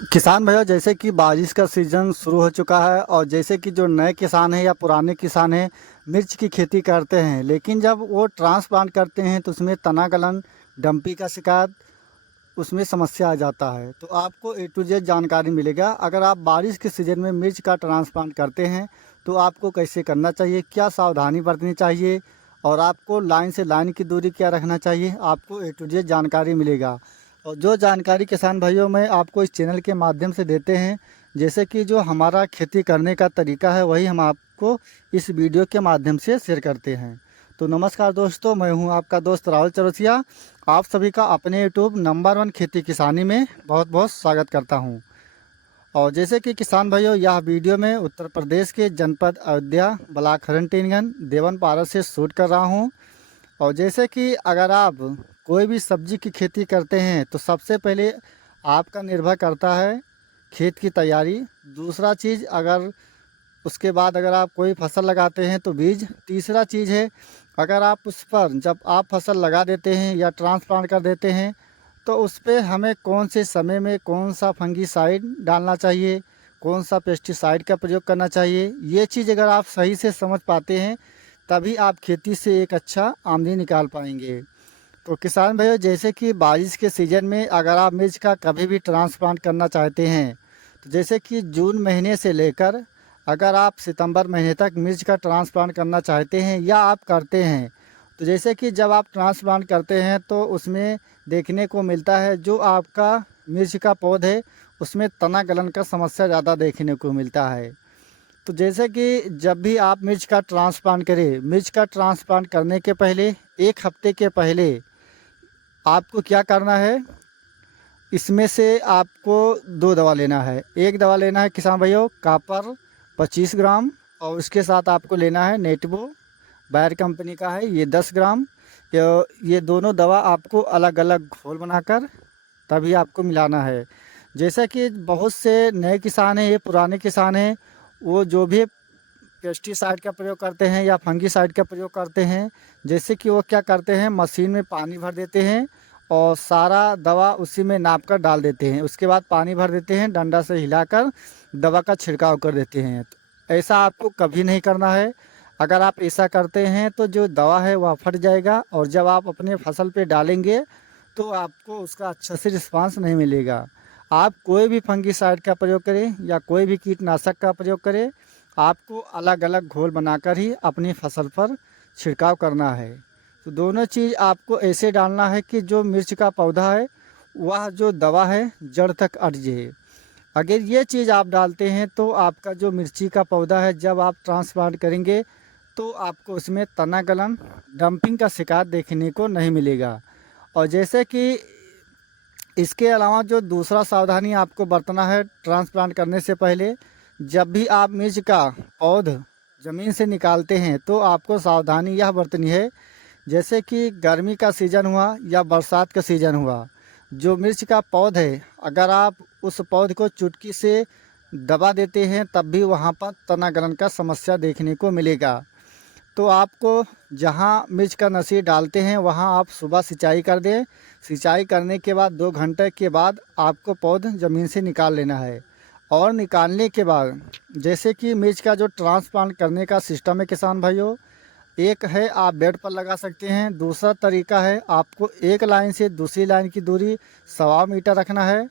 किसान भाइयों, जैसे कि बारिश का सीज़न शुरू हो चुका है और जैसे कि जो नए किसान हैं या पुराने किसान हैं मिर्च की खेती करते हैं, लेकिन जब वो ट्रांसप्लांट करते हैं तो उसमें तना गलन, डंपी का शिकार, उसमें समस्या आ जाता है। तो आपको ए टू जेड जानकारी मिलेगा। अगर आप बारिश के सीज़न में मिर्च का ट्रांसप्लांट करते हैं तो आपको कैसे करना चाहिए, क्या सावधानी बरतनी चाहिए और आपको लाइन से लाइन की दूरी क्या रखना चाहिए, आपको ए टू जेड जानकारी मिलेगा। और जो जानकारी किसान भाइयों मैं आपको इस चैनल के माध्यम से देते हैं, जैसे कि जो हमारा खेती करने का तरीका है वही हम आपको इस वीडियो के माध्यम से शेयर करते हैं। तो नमस्कार दोस्तों, मैं हूं आपका दोस्त राहुल चौरसिया। आप सभी का अपने यूट्यूब नंबर 1 खेती किसानी में बहुत बहुत स्वागत करता हूं। और जैसे कि किसान भाइयों, यह वीडियो मैं उत्तर प्रदेश के जनपद अयोध्या, ब्लॉक हरनटीनगंज, देवन पारस से शूट कर रहा हूं। और जैसे कि अगर आप कोई भी सब्जी की खेती करते हैं तो सबसे पहले आपका निर्भर करता है खेत की तैयारी। दूसरा चीज़, अगर उसके बाद अगर आप कोई फसल लगाते हैं तो बीज। तीसरा चीज़ है, अगर आप उस पर जब आप फसल लगा देते हैं या ट्रांसप्लांट कर देते हैं तो उस पे हमें कौन से समय में कौन सा फंगीसाइड डालना चाहिए, कौन सा पेस्टिसाइड का प्रयोग करना चाहिए। ये चीज़ अगर आप सही से समझ पाते हैं तभी आप खेती से एक अच्छा आमदनी निकाल पाएंगे। तो किसान भाइयों, जैसे कि बारिश के सीज़न में अगर आप मिर्च का कभी भी ट्रांसप्लांट करना चाहते हैं तो जैसे कि जून महीने से लेकर अगर आप सितंबर महीने तक मिर्च का ट्रांसप्लांट करना चाहते हैं या आप करते हैं, तो जैसे कि जब आप ट्रांसप्लांट करते हैं तो उसमें देखने को मिलता है जो आपका मिर्च का पौध है उसमें तना गलन का समस्या ज़्यादा देखने को मिलता है। तो जैसे कि जब भी आप मिर्च का ट्रांसप्लांट करें, मिर्च का ट्रांसप्लांट करने के पहले 1 हफ्ते के पहले आपको क्या करना है, इसमें से आपको 2 दवा लेना है। एक दवा लेना है किसान भाइयों कापर 25 ग्राम, और उसके साथ आपको लेना है नेटबो, बायर कंपनी का है ये 10 ग्राम। ये दोनों दवा आपको अलग अलग घोल बनाकर तभी आपको मिलाना है। जैसा कि बहुत से नए किसान हैं, ये पुराने किसान हैं, वो जो भी पेस्टिसाइड का प्रयोग करते हैं या फंगीसाइड का प्रयोग करते हैं, जैसे कि वो क्या करते हैं, मशीन में पानी भर देते हैं और सारा दवा उसी में नाप कर डाल देते हैं। उसके बाद पानी भर देते हैं, डंडा से हिलाकर दवा का छिड़काव कर देते हैं। तो ऐसा आपको कभी नहीं करना है। अगर आप ऐसा करते हैं तो जो दवा है वह फट जाएगा और जब आप अपने फसल पे डालेंगे तो आपको उसका अच्छा से रिस्पांस नहीं मिलेगा। आप कोई भी फंगीसाइड का प्रयोग करें या कोई भी कीटनाशक का प्रयोग करें, आपको अलग अलग घोल बनाकर ही अपनी फसल पर छिड़काव करना है। तो दोनों चीज़ आपको ऐसे डालना है कि जो मिर्च का पौधा है वह जो दवा है जड़ तक अट जाए। अगर ये चीज़ आप डालते हैं तो आपका जो मिर्ची का पौधा है जब आप ट्रांसप्लांट करेंगे तो आपको उसमें तना गलन, डंपिंग का शिकार देखने को नहीं मिलेगा। और जैसे कि इसके अलावा जो दूसरा सावधानी आपको बरतना है ट्रांसप्लांट करने से पहले, जब भी आप मिर्च का पौध ज़मीन से निकालते हैं तो आपको सावधानी यह बरतनी है, जैसे कि गर्मी का सीज़न हुआ या बरसात का सीज़न हुआ, जो मिर्च का पौध है अगर आप उस पौध को चुटकी से दबा देते हैं तब भी वहाँ पर तना गलन का समस्या देखने को मिलेगा। तो आपको जहाँ मिर्च का नसी डालते हैं वहाँ आप सुबह सिंचाई कर दें। सिंचाई करने के बाद 2 घंटे के बाद आपको पौध ज़मीन से निकाल लेना है। और निकालने के बाद जैसे कि मिर्च का जो ट्रांसप्लांट करने का सिस्टम है किसान भाइयों, एक है आप बेड पर लगा सकते हैं, दूसरा तरीका है आपको एक लाइन से दूसरी लाइन की दूरी 1.25 मीटर रखना है।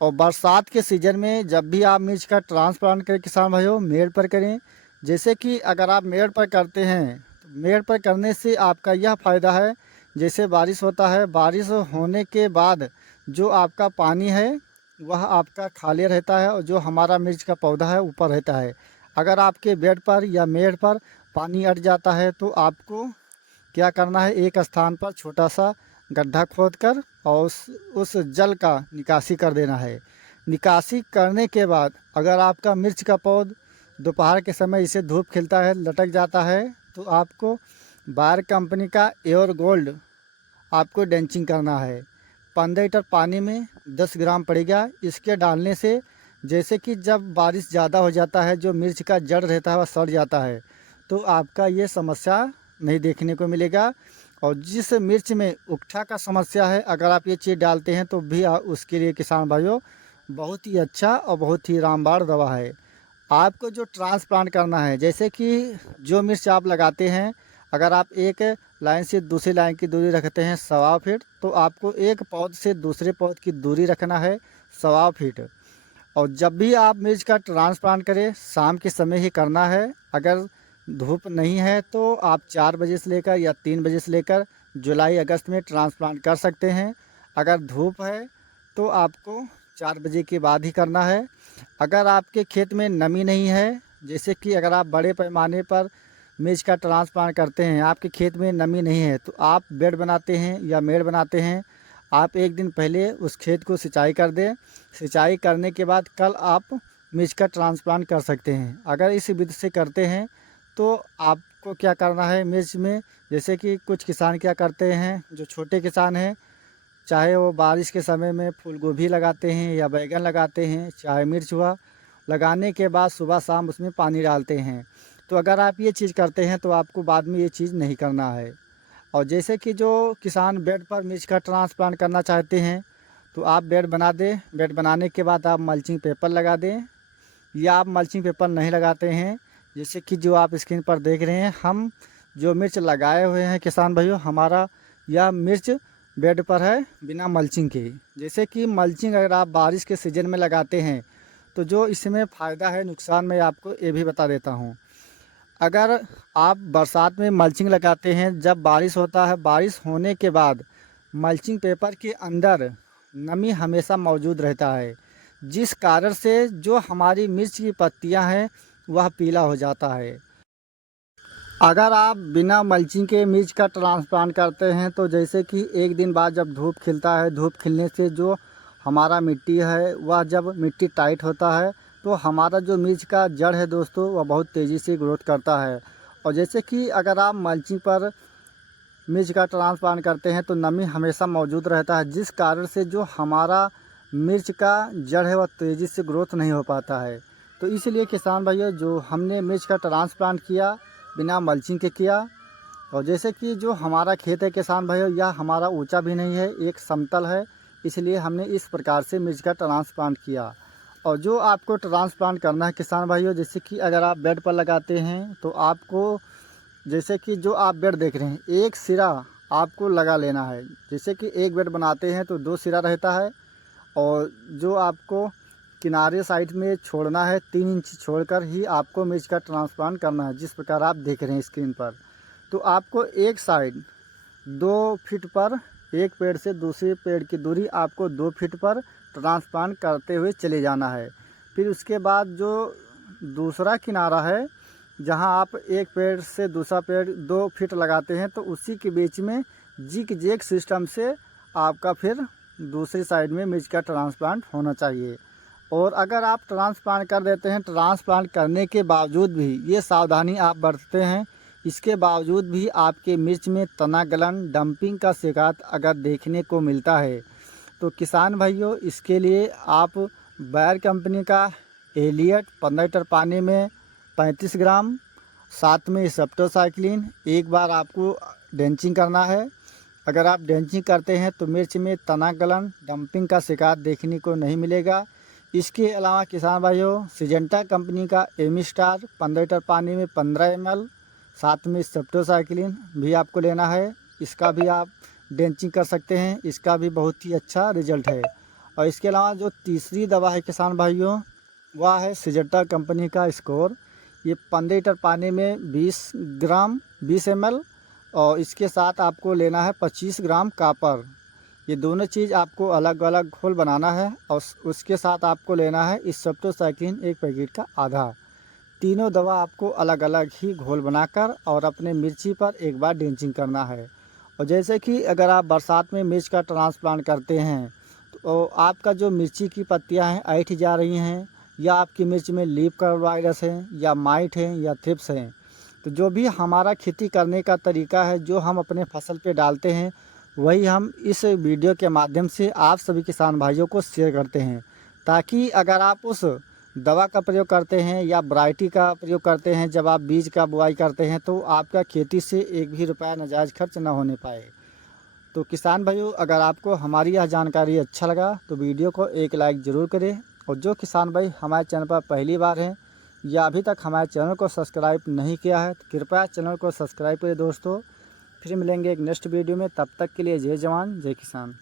और बरसात के सीज़न में जब भी आप मिर्च का ट्रांसप्लांट करें किसान भाइयों, मेड़ पर करें। जैसे कि अगर आप मेड़ पर करते हैं तो मेड़ पर करने से आपका यह फ़ायदा है, जैसे बारिश होता है, बारिश होने के बाद जो आपका पानी है वह आपका खाली रहता है और जो हमारा मिर्च का पौधा है ऊपर रहता है। अगर आपके बेड पर या मेड़ पर पानी अट जाता है तो आपको क्या करना है, एक स्थान पर छोटा सा गड्ढा खोद कर और उस जल का निकासी कर देना है। निकासी करने के बाद अगर आपका मिर्च का पौध दोपहर के समय इसे धूप खिलता है, लटक जाता है, तो आपको बायर कंपनी का एयर गोल्ड आपको ड्रेंचिंग करना है। 15 लीटर पानी में 10 ग्राम पड़ेगा। इसके डालने से जैसे कि जब बारिश ज़्यादा हो जाता है जो मिर्च का जड़ रहता है वह सड़ जाता है, तो आपका ये समस्या नहीं देखने को मिलेगा। और जिस मिर्च में उकठा का समस्या है, अगर आप ये चीज़ डालते हैं तो भी उसके लिए किसान भाइयों बहुत ही अच्छा और बहुत ही रामबाण दवा है। आपको जो ट्रांसप्लांट करना है, जैसे कि जो मिर्च आप लगाते हैं, अगर आप एक लाइन से दूसरी लाइन की दूरी रखते हैं 1.25 फीट, तो आपको एक पौध से दूसरे पौध की दूरी रखना है 1.25 फीट। और जब भी आप मिर्च का ट्रांसप्लांट करें, शाम के समय ही करना है। अगर धूप नहीं है तो आप 4 बजे से लेकर या 3 बजे से लेकर जुलाई अगस्त में ट्रांसप्लांट कर सकते हैं। अगर धूप है तो आपको 4 बजे के बाद ही करना है। अगर आपके खेत में नमी नहीं है, जैसे कि अगर आप बड़े पैमाने पर मिर्च का ट्रांसप्लांट करते हैं, आपके खेत में नमी नहीं है, तो आप बेड बनाते हैं या मेड़ बनाते हैं, आप एक दिन पहले उस खेत को सिंचाई कर दें। सिंचाई करने के बाद कल आप मिर्च का ट्रांसप्लांट कर सकते हैं। अगर इस विधि से करते हैं तो आपको क्या करना है मिर्च में, जैसे कि कुछ किसान क्या करते हैं, जो छोटे किसान हैं, चाहे वो बारिश के समय में फूल गोभी लगाते हैं या बैंगन लगाते हैं, चाहे मिर्च हुआ, लगाने के बाद सुबह शाम उसमें पानी डालते हैं। तो अगर आप ये चीज़ करते हैं तो आपको बाद में ये चीज़ नहीं करना है। और जैसे कि जो किसान बेड पर मिर्च का ट्रांसप्लांट करना चाहते हैं, तो आप बेड बना दें। बेड बनाने के बाद आप मल्चिंग पेपर लगा दें, या आप मल्चिंग पेपर नहीं लगाते हैं, जैसे कि जो आप स्क्रीन पर देख रहे हैं, हम जो मिर्च लगाए हुए हैं किसान भाइयों, हमारा यह मिर्च बेड पर है बिना मल्चिंग के। जैसे कि मल्चिंग अगर आप बारिश के सीज़न में लगाते हैं तो जो इसमें फ़ायदा है, नुकसान मैं आपको ये भी बता देता हूँ। अगर आप बरसात में मल्चिंग लगाते हैं, जब बारिश होता है, बारिश होने के बाद मल्चिंग पेपर के अंदर नमी हमेशा मौजूद रहता है, जिस कारण से जो हमारी मिर्च की पत्तियां हैं वह पीला हो जाता है। अगर आप बिना मल्चिंग के मिर्च का ट्रांसप्लांट करते हैं तो जैसे कि एक दिन बाद जब धूप खिलता है, धूप खिलने से जो हमारा मिट्टी है वह जब मिट्टी टाइट होता है तो हमारा जो मिर्च का जड़ है दोस्तों वह बहुत तेज़ी से ग्रोथ करता है। और जैसे कि अगर आप मल्चिंग पर मिर्च का ट्रांसप्लांट करते हैं तो नमी हमेशा मौजूद रहता है, जिस कारण से जो हमारा मिर्च का जड़ है वह तेज़ी से ग्रोथ नहीं हो पाता है। तो इसलिए किसान भाइयों, जो हमने मिर्च का ट्रांसप्लांट किया बिना मल्चिंग के किया। और जैसे कि जो हमारा खेत है किसान भाइयों, यह हमारा ऊंचा भी नहीं है, एक समतल है, इसलिए हमने इस प्रकार से मिर्च का ट्रांसप्लांट किया। और जो आपको ट्रांसप्लांट करना है किसान भाइयों, जैसे कि अगर आप बेड पर लगाते हैं तो आपको, जैसे कि जो आप बेड देख रहे हैं, एक सिरा आपको लगा लेना है। जैसे कि एक बेड बनाते हैं तो 2 सिरा रहता है, और जो आपको किनारे साइड में छोड़ना है 3 इंच छोड़कर ही आपको मिर्च का ट्रांसप्लांट करना है, जिस प्रकार आप देख रहे हैं स्क्रीन पर। तो आपको एक साइड 2 फीट पर, एक पेड़ से दूसरे पेड़ की दूरी आपको 2 फीट पर ट्रांसप्लांट करते हुए चले जाना है। फिर उसके बाद जो दूसरा किनारा है, जहां आप एक पेड़ से दूसरा पेड़ 2 फीट लगाते हैं, तो उसी के बीच में जिग जैग सिस्टम से आपका फिर दूसरी साइड में मिर्च का ट्रांसप्लांट होना चाहिए। और अगर आप ट्रांसप्लांट कर देते हैं, ट्रांसप्लांट करने के बावजूद भी ये सावधानी आप बरतते हैं, इसके बावजूद भी आपके मिर्च में तना गलन, डंपिंग का शिकायत अगर देखने को मिलता है, तो किसान भाइयों इसके लिए आप बायर कंपनी का एलियट 15 लीटर पानी में 35 ग्राम, साथ में सेप्टोसाइक्लिन एक बार आपको ड्रेंचिंग करना है। अगर आप ड्रेंचिंग करते हैं तो मिर्च में तना गलन, डंपिंग का शिकायत देखने को नहीं मिलेगा। इसके अलावा किसान भाइयों, सिजेंटा कंपनी का एमी स्टार 15 लीटर पानी में 15 ml, साथ में सेप्टोसाइक्लिन भी आपको लेना है। इसका भी आप ड्रेंचिंग कर सकते हैं, इसका भी बहुत ही अच्छा रिजल्ट है। और इसके अलावा जो तीसरी दवा है किसान भाइयों, वह है सिजेंटा कंपनी का स्कोर। ये 15 लीटर पानी में 20 ग्राम 20 ml, और इसके साथ आपको लेना है 25 ग्राम कापर। ये दोनों चीज़ आपको अलग अलग घोल बनाना है, और उसके साथ आपको लेना है इस सेप्टोसाइक्लिन एक पैकेट का आधा। तीनों दवा आपको अलग अलग ही घोल बनाकर और अपने मिर्ची पर एक बार ड्रेंचिंग करना है। और जैसे कि अगर आप बरसात में मिर्च का ट्रांसप्लांट करते हैं तो आपका जो मिर्ची की पत्तियां हैं ऐंठ जा रही हैं, या आपकी मिर्च में लीफ कर्व वायरस है, या माइट है, या थ्रिप्स हैं, तो जो भी हमारा खेती करने का तरीका है, जो हम अपने फसल पे डालते हैं, वही हम इस वीडियो के माध्यम से आप सभी किसान भाइयों को शेयर करते हैं, ताकि अगर आप उस दवा का प्रयोग करते हैं या वैरायटी का प्रयोग करते हैं, जब आप बीज का बुआई करते हैं, तो आपका खेती से एक भी रुपया नाजायज़ खर्च ना होने पाए। तो किसान भाइयों, अगर आपको हमारी यह जानकारी अच्छा लगा तो वीडियो को एक लाइक ज़रूर करें। और जो किसान भाई हमारे चैनल पर पहली बार हैं या अभी तक हमारे चैनल को सब्सक्राइब नहीं किया है तो कृपया चैनल को सब्सक्राइब करें दोस्तों। फिर मिलेंगे एक नेक्स्ट वीडियो में, तब तक के लिए जय जवान जय किसान।